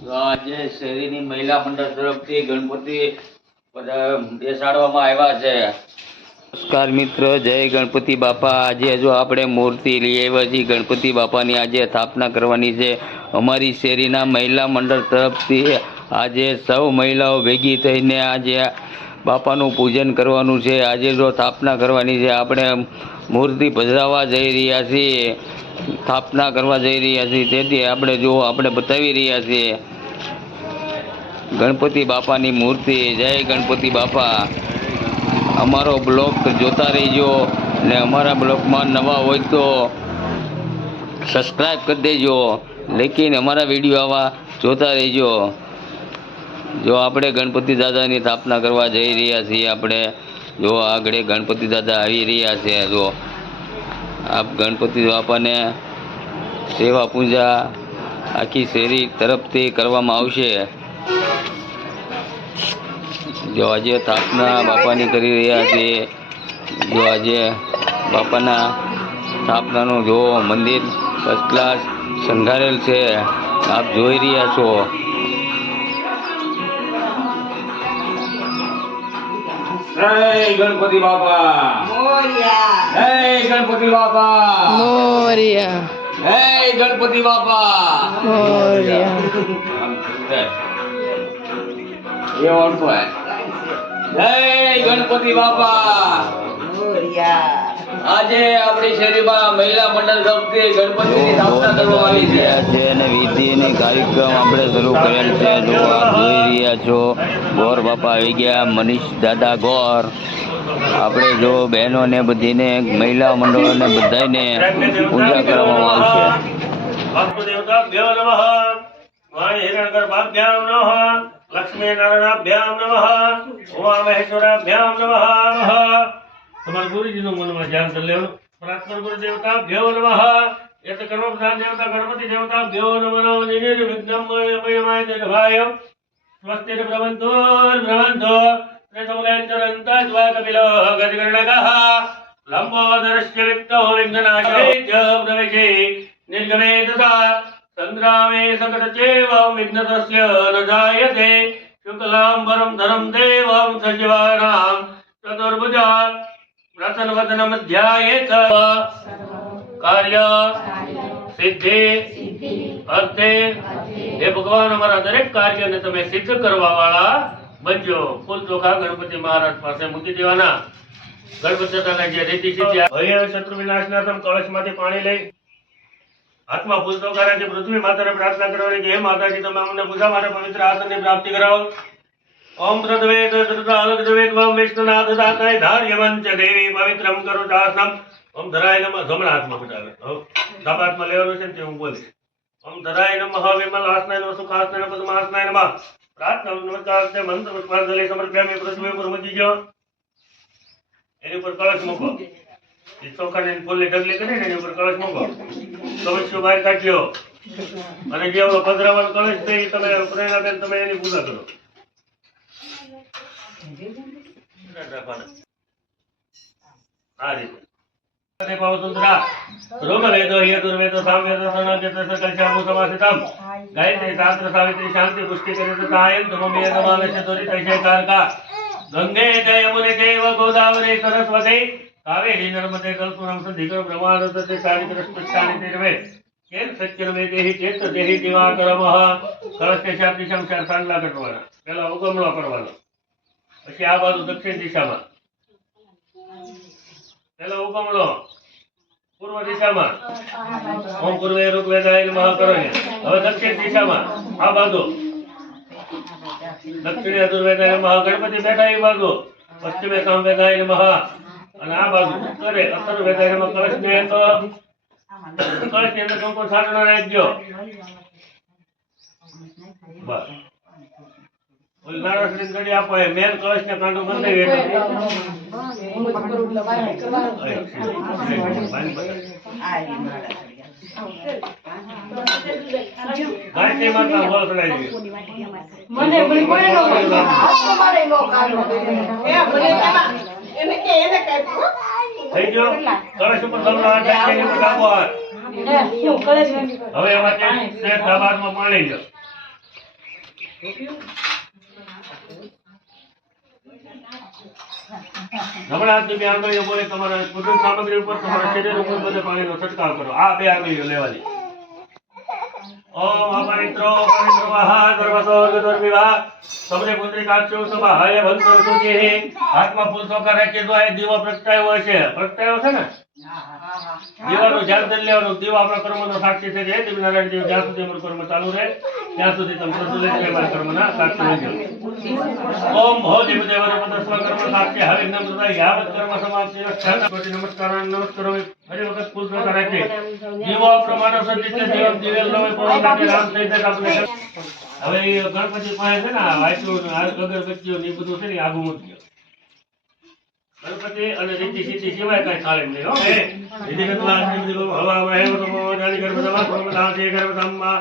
આજે શહેરીની મહિલા મંડળ તરફથી ગણપતિ બેસાડવામાં આવ્યા છે। નમસ્કાર મિત્રો, જય ગણપતિ બાપા। આજે જો આપણે મૂર્તિ લઈ આવ્યા છીએ ગણપતિ બાપાની આજે સ્થાપના કરવાની છે। અમારી શેરીના મહિલા મંડળ તરફથી આજે સૌ મહિલાઓ ભેગી થઈને આજે બાપાનું પૂજન કરવાનું છે। આજે જો સ્થાપના કરવાની છે, આપણે મૂર્તિ પધરાવવા જઈ રહ્યા છીએ, સ્થાપના કરવા જઈ રહ્યા છીએ। તેથી આપણે બતાવી રહ્યા છીએ ગણપતિ બાપાની મૂર્તિ। જય ગણપતિ બાપા। અમારો બ્લોગ જોતા રહીજો ને અમારા બ્લોગમાં નવા હોય તો સબસ્ક્રાઈબ કરી દેજો, લેકિન અમારા વિડીયો આવા જોતા રહીજો। જો આપણે ગણપતિ દાદાની સ્થાપના કરવા જઈ રહ્યા છીએ, આપણે જો આગળ ગણપતિ દાદા આવી રહ્યા છે। જો આપ ગણપતિ બાપાને સેવા પૂજા આખી શેરી તરફથી કરવામાં આવશે। જો આજે સ્થાપના બાપાની કરી રહ્યા છીએ। જો આજે બાપાના સ્થાપનાનું જો મંદિર ફર્સ્ટ ક્લાસ શણગારેલ છે, આપ જોઈ રહ્યા છો। જય ગણપતિ બાપા મોરિયા। જય ગણપતિ બાપા મોરિયા। જય ગણપતિ બાપા મોરિયા। ये और तो है। जय गणपति बापा मोरिया। આજે આપણી શેરીમાં મહિલા મંડળ તરફથી ગણપતિની સ્થાપના કરવામાં આવી છે અને વિધિની કાર્યક્રમ આપણે શરૂ કરેલ છે। જો આપ જોઈ રહ્યા છો, ગોર બાપા આવી ગયા, મનીષ દાદા ગોર। આપણે જો બહેનોને બધીને મહિલા મંડળોને બધાને પૂજા કરવામાં આવશે। વાસ્તુદેવતા દેવ નમઃ, વાણી હિરણકર બાભ્યામ નમઃ, लक्ष्मी नारायणाभ्याम नमः, उमा महेश्वराभ्याम नमः। तुम्हारे गुरु जी मन में ध्यान कर ले। प्रार्थना गुरु देवता भ्यो नमः, यत कर्म प्रधान देवता गणपति देवता भ्यो नमः। निनिर विघ्नं मयमाय देवाय स्वस्ति भ्रवन्तो भ्रवन्तो त्रिसमुलयन्तरन्त ज्वाकपिलो गजगणकः लम्बोदरस्य विक्तो विघ्ननाशे च प्रवेशे निर्गमे तथा संग्रामे सकटचेवं विघ्नतस्य न जायते। शुक्लाम्बरं धरं देवं सजीवानां चतुर्भुजा रतनवदनं ध्यायेत। कार्य सिद्धि अर्थे हे भगवान अमरा दरेक कार्य ने तमे सिद्ध करवा वाला बनो। फूल चोखा गणपति महाराज पासे मूकी देवाना। गणपति दादाना जे रीति सिद्धि भय शत्रु विनाशनार्थम कलशमांथी पाणी लई हाथमा फूल चोखा राखी पृथ्वी माताने प्रार्थना करवानी कि हे माताजी तमे अमने पूजा माटे पवित्र आसननी प्राप्ति कराવો। ओम तद्वेद तद्वेद वम विष्णुनाथ दाताय धार्यवंच देवी पवित्रम करो चासनम। ओम धराय नमः। जमणा हाथमा बटावे डाबा हाथमा लेवानो छे ते હું બોલીશ। ओम धराय नमः, विमल आसनाय नमः, सुखासनाय नमः, पद्मासनाय नमः। प्रार्थना नमस्कार से मंत्र पुष्पांजलि समर्प्यामि। पृथ्वी पर મૂકી ગયો, એની પર કળશ મૂકો। એ ચોખાની ફૂલની ઢગલી કરીને એની ઉપર કળશ મૂકો, કળશ બહાર કાઢ્યો અને જે પધરાવાનો કળશ છે એ તમે પ્રેરણાબેન તમે એની પૂજા કરો। આ રીતે ऋग्वेदो यजुर्वेदो सामवेदो सनकेतो सकलचामु समासितम गायत्री शास्त्र सावित्री शांति पुष्टि करितायं तममेकमानस्य दुरितैषकारका गंगे च यमुने चैव गोदावरी सरस्वती कावेरी नर्मदे कल्पनं सन्धिकर ब्रह्मानंदते सारिकरस्पष्टानि तीर्वे केन सत्यनमे देहि चेत देहि दिवाकरमः। कलशके चार दिशा में चार सांडला कटवाना। पहला उगमणो करवानो, પછી આ બાજુ દક્ષિણ દિશામાં पहला उगमणो, पूर्व दिशाમાં ओम पूर्वे ऋग्वेदाय नमः करो। હવે દક્ષિણ દિશામાં આ બાજુ દક્ષિણે યજુર્વેદાય નમઃ, ગણપતિ બેઠા એ બાજુ પશ્ચિમે સામવેદાય નમઃ અને આ બાજુ ઉત્તરે અથર્વવેદાય નમઃ। કળશને તો કળશની અંદર કંકુ છાંટણા નાખજો બસ। ઓલ નારાયણ ગડી આપો એ મેન કળશને કાંડો બંધાઈ વેઠો ગાયત્રી માતા બોલ ચડાઈ મને મને નો મારે નો કાઢો એ મને એને કે થઈ ગયો। કળશ ઉપર તમને આ ટાઈમ પર કાબો આવે। હવે એમાં શેઠ દાબાદમાં પાણી લ્યો। જમણા હાથની બે આંગળીઓ બોલે તમારા પૂજન સામગ્રી ઉપર તમારા શરીર ઉપર બધે પાણીનો છંટકાવ કરો. આ બે આંગળીઓ લેવાની. ઓમ અપવિત્રો પવિત્રવાહ સર્વતો ગર્ભવિવાહ સબરે પુત્રિકાક્ષુ સભાય ભંતર સુચિ. હાથમાં ફૂલ ચોખા રાખી દો. એ દીવો પ્રગટાયો હોય છે. પ્રગટાયો છે ને? દીવાનું ધ્યાન કરી લેવાનું. દીવો આપણા કર્મનો સાક્ષી છે. જય દેવનારાયણ દેવ. જ્યાં સુધી અમારું કર્મ ચાલુ રહે ત્યાં સુધી તમે પ્રસુલિત અમારા કર્મના સાક્ષી રહેજો. ઓમ ભો દેવદેવ સ્વ કર્મ સાક્ષી હરિ નમ્રતા યાવત કર્મ સમાપ્તિ રક્ષા. કોટી નમસ્કાર નમસ્કારો. ફરી વખત ફૂલ ચોખા રાખી દીવો આપણો માનવ સર્જિત છે. દીવો દિવેલ નવે પવન લાગે રામ થઈ જાય આપણે. હવે એ ગણપતિ પાસે છે ને વાંચ્યું અગરબત્તીઓ ને એ બધું છે ને આગું મૂકી દો. ગણપતિ અને રીતિ સીધી સિવાય કઈ ચાલે નહીં. હો હવા જાણી ગર્ભદમાં પ્રોમદાથી ગર્ભધામમાં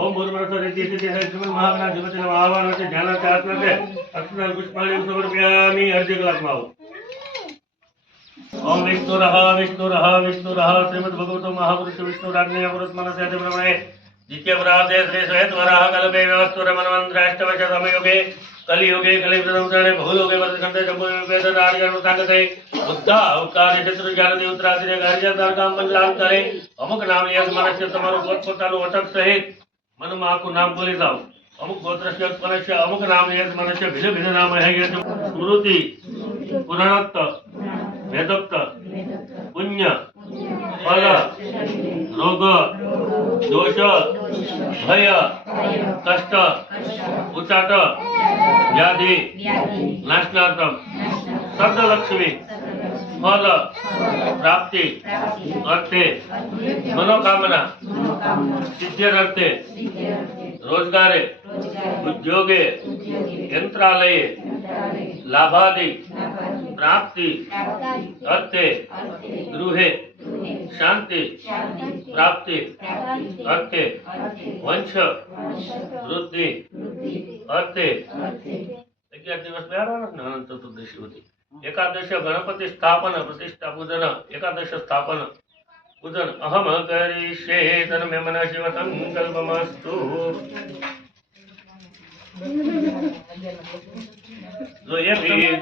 ઓમ ભૂર્મરસ રીતિ સીધી શ્રીમદ મહાગણા જીવતીના આહવાન છે. ધ્યાન આત્મા છે. અક્ષર પુષ્પાણી સમર્પ્યામી અડધી કલાકમાં આવો. ઓમ વિષ્ણુરહ વિષ્ણુરહ વિષ્ણુરહ શ્રીમદ ભગવતો મહાપુરુષ વિષ્ણુ રાજ્ઞ પુરુષ મનસે બ્રહ્મણે દ્વિતીય પ્રાર્થે શ્રી શ્વેત વરાહ કલ્પે વ્યવસ્તુર મન્વંતરાષ્ટવચ સમયુગે કલિયુગે કલિપ્રદંતરણે ભૂલોગે વદખંડે જંબુયુગે તદાર્યણુ સાગતે બુદ્ધા અવતારે ચતુર જ્ઞાનદી ઉત્તરાધિરે ગાર્યદારગામ મંડલાંતરે અમુક નામ યસ મનસ્ય તમારું પોતપોતાનું અટક સહિત મનમાં આખું નામ બોલી જાઓ. અમુક ગોત્રસ્ય મનુષ્ય અમુક નામ યસ મનુષ્ય ભિન્ન ભિન્ન નામ હૈ સ્મૃતિ પુરાણત્ત વેદોક્ત પુણ્ય ફલ રોગ દોષ ભય કષ્ટ ઉચાટ વ્યાધિ નાશનાર્થમ શબ્દલક્ષ્મી ફલ પ્રાપ્તિ અર્થે મનોકામના સિદ્ધ્યર્થે રોજગારે ઉદ્યોગે યંત્રાલયે લાભાદિ પ્રાપ્તિ અર્થે ગૃહે શાંતિ પ્રાપ્તિ અર્થે વંશ વૃદ્ધિ અર્થે 11 દિવસ બેહાડવાના ને અનંત ચતુર્દશી સુધી. એકાદશ ગણપતિ સ્થાપન પ્રતિષ્ઠા પૂજન. એકાદશ સ્થાપન પૂજન અહમ કરીષ્યે તન્મે મન શિવ સંકલ્પમસ્તુ.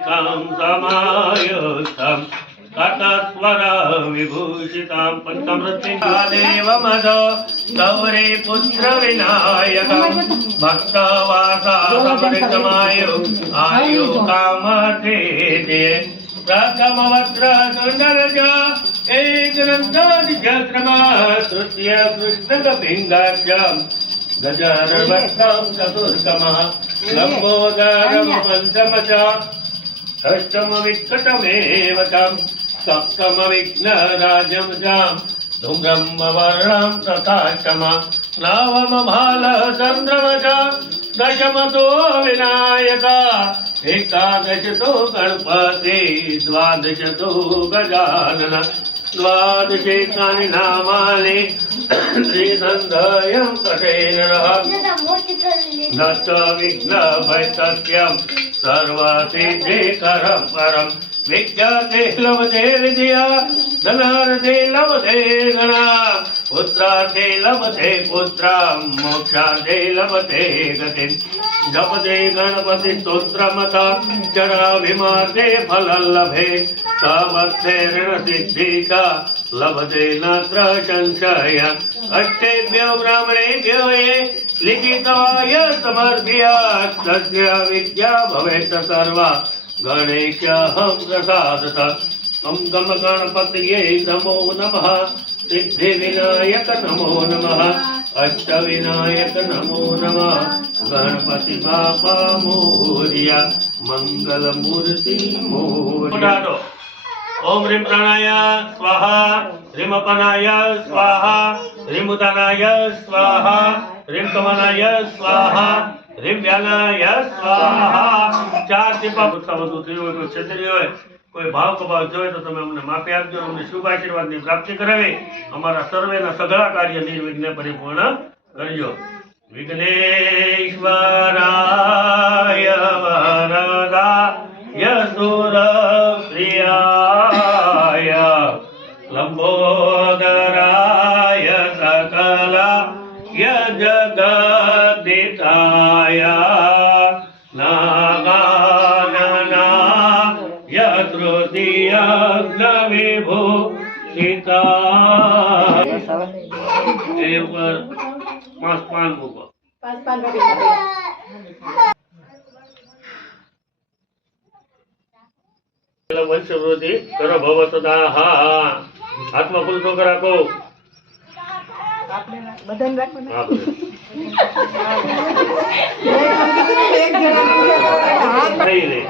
કામ સમાયુક્તમ કટસ્વર વિભૂષિતમ પંચમૃત્તિદેવમદ ગૌરી પુત્ર વિનાયકમ ભક્તવાસામૃતમાયુ આયુ કામર્થે દે. પ્રથમ વસ્ત્ર સુંદરજ એકનંદાદિજક્રમ તૃતીય કૃષ્ણ પિંગાક્ષમ ગજરવક્તમ ચતુર્કમ લંબોદરમ પંચમ ચ ષષ્ઠમ વિકટમેવ તમ સપ્તમ વિઘ્નરાજમ જામ ધૂમ્રમ વર્ણમ તથાચમ નવમ ભાલ ચંદ્રમ ચ દશમ તો વિનાયક એકાદશ તો ગણપતિ દ્વાદશ તો ગજાનન દ્વાદશેકાની નામાની શ્રી સંધયમ કટેરઃ નત વિઘ્ન ભયતત્યમ સર્વસિદ્ધિ કરમ પરમ વિદ્યાર્થે લભતે વિદ્યા ધનાર્થે લભતે ધના પુત્રાર્થે લભતે પુત્રમ મોક્ષાર્થે લભતે ગતિમ જપતે ગણપતિ સ્તોત્રમત જરા વિમાર્થે ફલલ્લભે સામર્થ્ય ઋણ સિદ્ધિ કા લભતે નત્ર સંશય. અષ્ટેભ્યો બ્રાહ્મણેભ્યો યે લિખિતાય સમર્પ્યા તસ્ય વિદ્યા ભવેત સર્વા ગણેશહં પ્રસાદત. ઓમ ગમ ગણપતયે નમો નમઃ સિદ્ધિ વિનાયક નમો નમઃ અષ્ટ વિનાયક નમો નમઃ ગણપતિ બાપા મોર્યા મંગલ મૂર્તિ મોર્યા. ઓમ રીમ પ્રાણાય સ્વાહા રીમ અપનાય સ્વાહા રીમ ઉદાનાય સ્વાહા રીમ કમનાય સ્વાહા રીમ વ્યાનાય સ્વાહા. 4 ટીપા વધુ થયું હોય, કોઈ ક્ષત્રિય હોય, કોઈ ભાવ કભાવ જોઈએ તો તમે અમને માફી આપજો. અમને શુભ આશીર્વાદની પ્રાપ્તિ કરાવી અમારા સર્વેના સઘળા કાર્ય નિર્વિઘ્ને પરિપૂર્ણ કરજો. વિઘ્નેશ્વરાય વરદાય સુરપ્રિયાય લંબોદરાય સકલા જગદીપ નાગાનના યતૃતીયગ્નવિભૂષિતા એ ઉપર 5 પાન મૂકો. વંશવૃદ્ધિ કરો ભવ સદા. હા, હાથમાં ફૂલ ચોખા રાખો. હા, નહીં લે.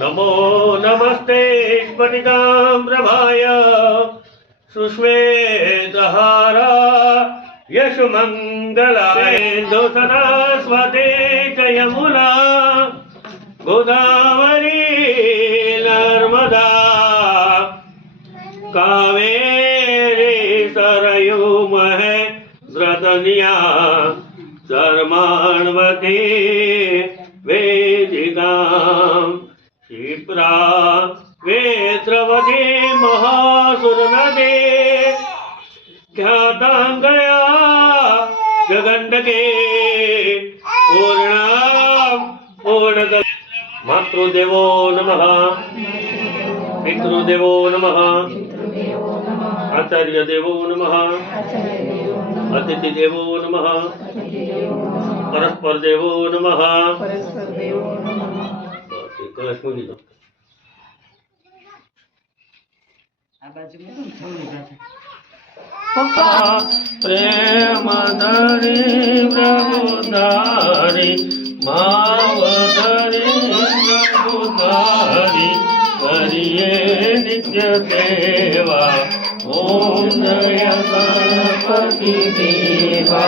નમો નમસ્તે સ્ફટિકામ્રભાય સુશ્વેતહારા યશમંગલાય દોષરસ્વતે ચ યમુના ગોદાવરી નર્મદા કાવેરી સરયુ મહે દ્રતન્યા ધર્માણવતી વેદિકામ क्षिप्रा वेत्रवती महासुर नदी ख्यातांगया जगंडके पूर्ण मातृदेवो नमः पितृदेवो नमः आचार्य देवो नमः अतिथि देवो नमः परस्पर देवो नमः. કલશ મૂકી દો. પ્રેમ ધરી પ્રભુધારી માવધરી પ્રભુધારી કરીએ નિત્ય સેવા. ઓમ જય ગણપતિ દેવા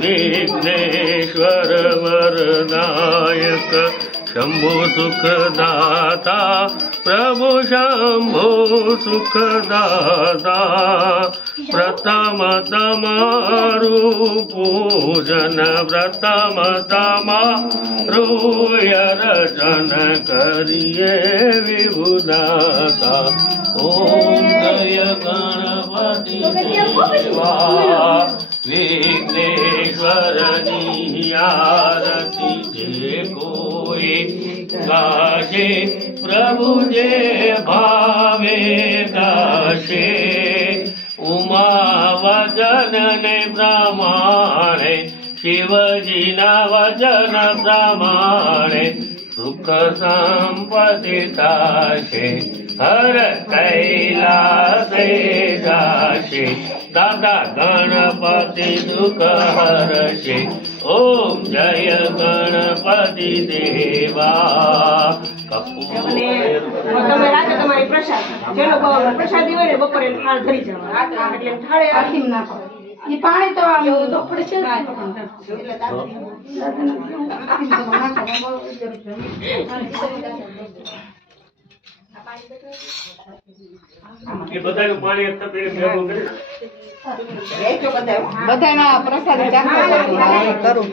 વિઘ્નેશ્વર વરદાયક शंभु सुखदाता प्रभु शंभु सुखदाता प्रथम तमारु पूजन प्रथम तमारु अर्चन करिए विभुदाता. ओम जय गणपति देवा विघ्नेश्वरनी आरती जे कोई गाशे प्रभु जे भावे गाशे. उमा वचन ने प्रमाणे शिवजी ना वचन प्रमाणे सुख संपत्ति थाशे हर कैलासे जाशे. दादा गणपति दुख हरशे. ओम जय गणपति देवा. તમે રાતે તમારી પ્રસાદ જે લોકો પ્રસાદી હોય ને બપોરે થાળ ધરી જવા એટલે થાળે આખી નાખો. એ પાણી તો આમ તો પડશે ને એ બધાનું પાણી એક તપેલે ભેગું કરી બધાના પ્રસાદી ચાખો કરું